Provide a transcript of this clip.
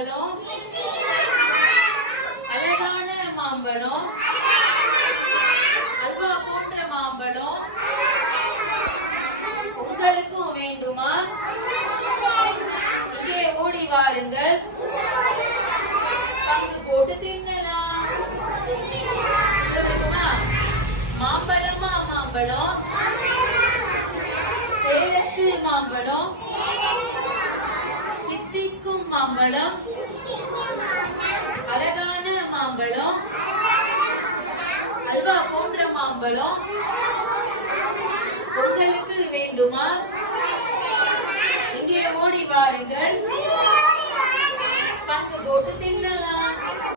மாம்பழம், அழகான மாம்பழம், அல்வா போன்ற மாம்பழம் உங்களுக்கும் வேண்டுமா? இங்கே ஓடி வாருங்கள், பங்கு போட்டு தின்னலாம். மாம்பழமா மாம்பழம், சேலத்து மாம்பழம், தித்திக்கும் மாம்பழம், அழகான மாம்பழம், அல்வா போன்ற மாம்பழம் உங்களுக்கு வேண்டுமா? இங்கே ஓடி வாருங்கள், பங்கு போட்டு தின்னலாம்.